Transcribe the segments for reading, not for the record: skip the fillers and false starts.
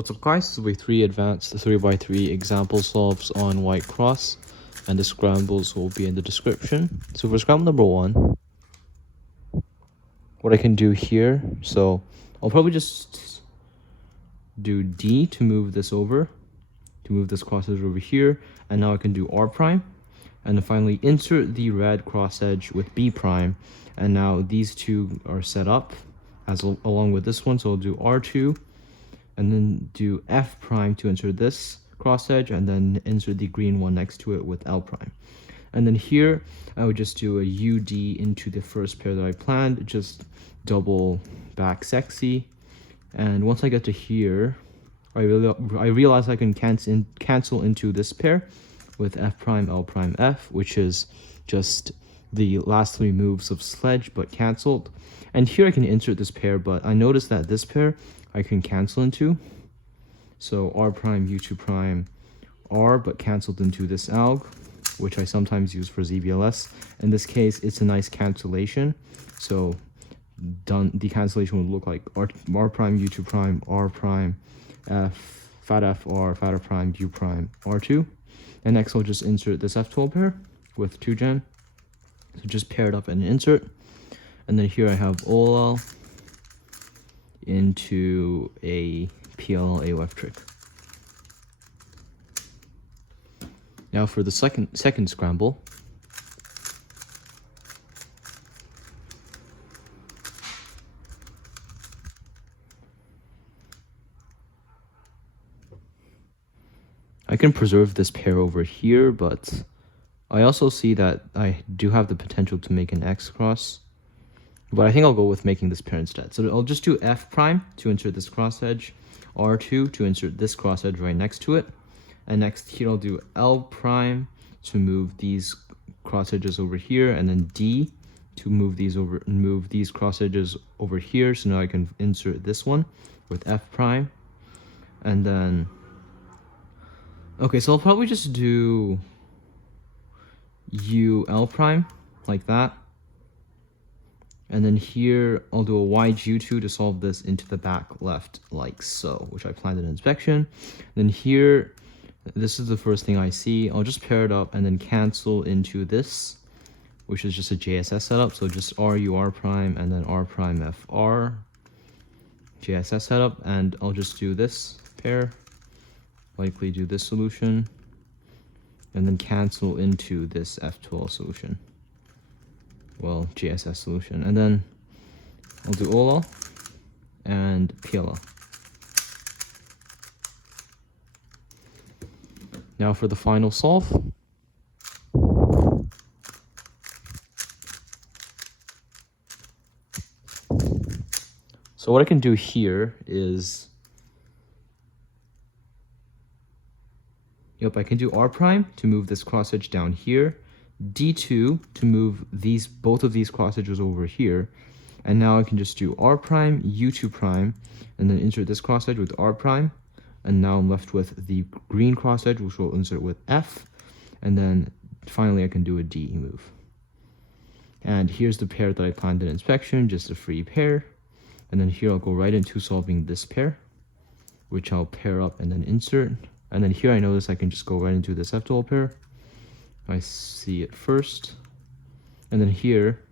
What's up guys, this is Way3 Advanced 3x3 example solves on white cross, and the scrambles will be in the description. So for scramble number 1, what I can do here, so I'll probably just do D to move this over, to move this cross edge over here, and now I can do R prime, and then finally insert the red cross edge with B prime, and now these two are set up as along with this one, so I'll do R2, and then do F prime to insert this cross edge, and then insert the green one next to it with L prime. And then here, I would just do a UD into the first pair that I planned, just double back sexy. And once I get to here, I realize I can cancel into this pair with F prime, L prime, F, which is just the last 3 moves of sledge, but canceled. And here I can insert this pair, but I noticed that this pair I can cancel into. So R prime, U2 prime, R, but canceled into this alg, which I sometimes use for ZBLS. In this case, it's a nice cancellation. So the cancellation would look like R prime, U2 prime, R prime, F, fat F, R, fat F prime, U prime, R2. And next I'll just insert this F12 pair with 2gen. So just pair it up and insert. And then here I have OLL into a PLL AOF trick. Now for the second scramble, I can preserve this pair over here, but I also see that I do have the potential to make an X cross. But I think I'll go with making this pair instead. So I'll just do F prime to insert this cross edge, R2 to insert this cross edge right next to it. And next here I'll do L prime to move these cross edges over here, and then D to move these cross edges over here. So now I can insert this one with F prime. And then, okay, so I'll probably just do U L prime like that. And then here, I'll do a YG2 to solve this into the back left, like so, which I planned in inspection. Then here, this is the first thing I see. I'll just pair it up and then cancel into this, which is just a JSS setup. So just RU R prime and then R prime FR, JSS setup. And I'll just do this pair, likely do this solution, and then cancel into this F12 solution. Well, JSS solution, and then I'll do OLL and PLL. Now for the final solve. So what I can do here is, I can do R prime to move this cross edge down here, D2 to move both of these cross edges over here, and now I can just do R prime, U2 prime, and then insert this cross edge with R prime, and now I'm left with the green cross edge, which will insert with F, and then finally I can do a D move. And here's the pair that I planned in inspection, just a free pair, and then here I'll go right into solving this pair, which I'll pair up and then insert, and then here I notice I can just go right into this F12 pair. I see it first, and then here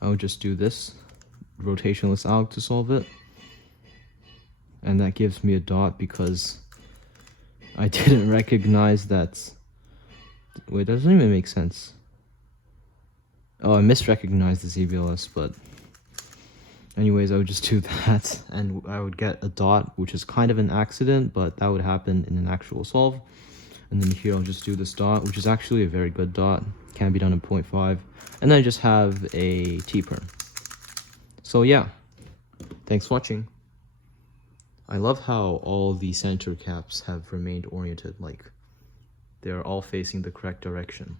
I'll just do this rotationless alg to solve it, and that gives me a dot because I didn't recognize that. Wait, that doesn't even make sense. Oh, I misrecognized the ZBLS, but anyways, I would just do that and I would get a dot, which is kind of an accident, but that would happen in an actual solve. And then here I'll just do this dot, which is actually a very good dot. Can be done in 0.5. And then I just have a T-perm. So yeah, thanks for watching. I love how all the center caps have remained oriented, like they're all facing the correct direction.